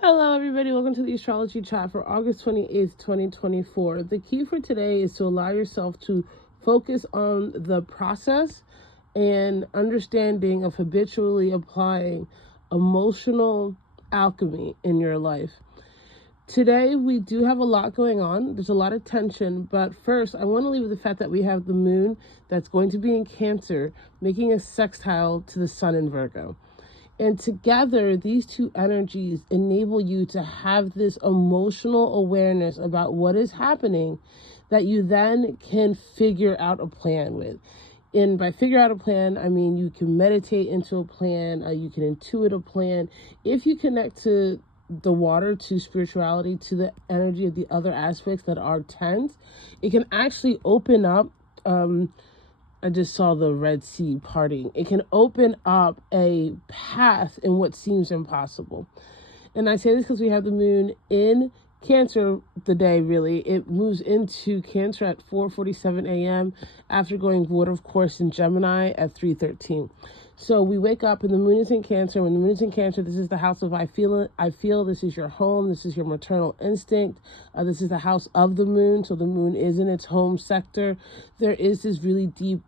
Hello, everybody. Welcome to the astrology chat for August 28th, 2024. The key for today is to allow yourself to focus on the process and understanding of habitually applying emotional alchemy in your life. Today, we do have a lot going on. There's a lot of tension, but first, I want to leave with the fact that we have the moon that's going to be in Cancer, making a sextile to the sun in Virgo. And together, these two energies enable you to have this emotional awareness about what is happening that you then can figure out a plan with. And by figure out a plan, I mean you can meditate into a plan, you can intuit a plan. If you connect to the water, to spirituality, to the energy of the other aspects that are tense, it can actually open up I just saw the Red Sea parting. It can open up a path in what seems impossible. And I say this because we have the moon in Cancer today, really. It moves into Cancer at 4:47 a.m. after going void, of course, in Gemini at 3:13. So we wake up and the moon is in Cancer. When the moon is in Cancer, this is the house of I feel it. I feel this is your home. This is your maternal instinct. This is the house of the moon. So the moon is in its home sector. There is this really deep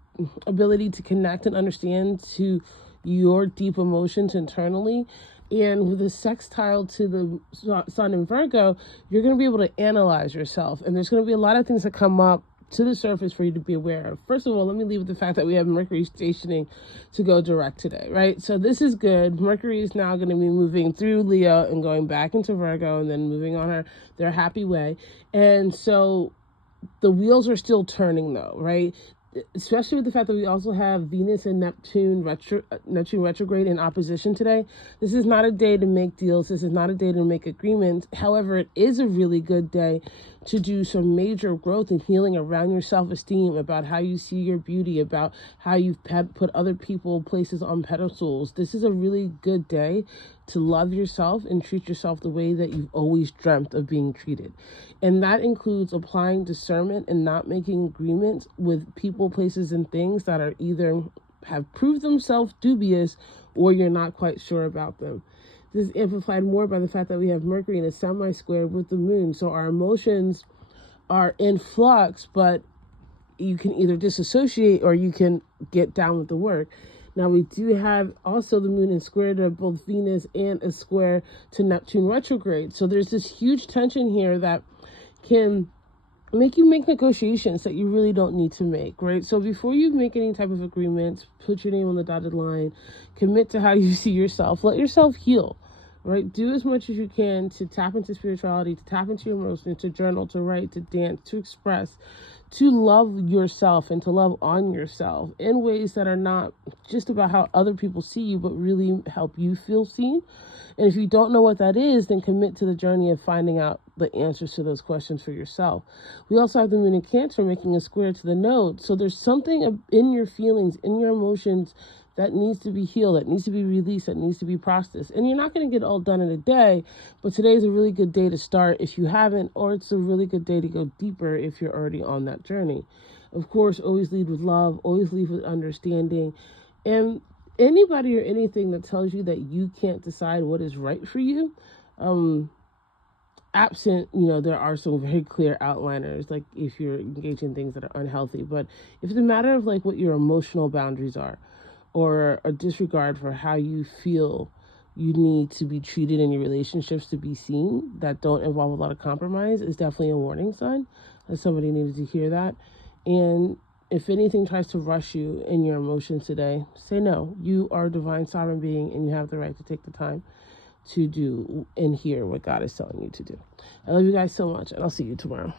ability to connect and understand to your deep emotions internally. And with the sextile to the sun in Virgo, you're going to be able to analyze yourself. And there's going to be a lot of things that come up to the surface for you to be aware of. First of all, let me leave with the fact that we have Mercury stationing to go direct today, right? So this is good. Mercury is now going to be moving through Leo and going back into Virgo and then moving on their happy way. And so the wheels are still turning though, right? Especially with the fact that we also have Venus and Neptune retrograde in opposition today. This is not a day to make deals. This is not a day to make agreements. However, it is a really good day to do some major growth and healing around your self-esteem, about how you see your beauty, about how you've put other people, places on pedestals. This is a really good day to love yourself and treat yourself the way that you've always dreamt of being treated. And that includes applying discernment and not making agreements with people, places, and things that are either have proved themselves dubious or you're not quite sure about them. This is amplified more by the fact that we have Mercury in a semi-square with the moon. So our emotions are in flux, but you can either disassociate or you can get down with the work. Now, we do have also the moon in square to both Venus and a square to Neptune retrograde. So there's this huge tension here that can make you make negotiations that you really don't need to make, right? So before you make any type of agreements, put your name on the dotted line, commit to how you see yourself, let yourself heal, right? Do as much as you can to tap into spirituality, to tap into your emotions, to journal, to write, to dance, to express, to love yourself and to love on yourself in ways that are not just about how other people see you, but really help you feel seen. And if you don't know what that is, then commit to the journey of finding out the answers to those questions for yourself. We also have the moon in Cancer making a square to the node. So there's something in your feelings, in your emotions, that needs to be healed, that needs to be released, that needs to be processed. And you're not going to get it all done in a day, but today is a really good day to start if you haven't, or it's a really good day to go deeper if you're already on that journey. Of course, always lead with love, always lead with understanding. And anybody or anything that tells you that you can't decide what is right for you, absent, there are some very clear outliners, like if you're engaging in things that are unhealthy. But if it's a matter of like what your emotional boundaries are, or a disregard for how you feel you need to be treated in your relationships to be seen, that don't involve a lot of compromise, is definitely a warning sign that somebody needed to hear that. And if anything tries to rush you in your emotions today, say no. You are a divine sovereign being and you have the right to take the time to do and hear what God is telling you to do. I love you guys so much, and I'll see you tomorrow.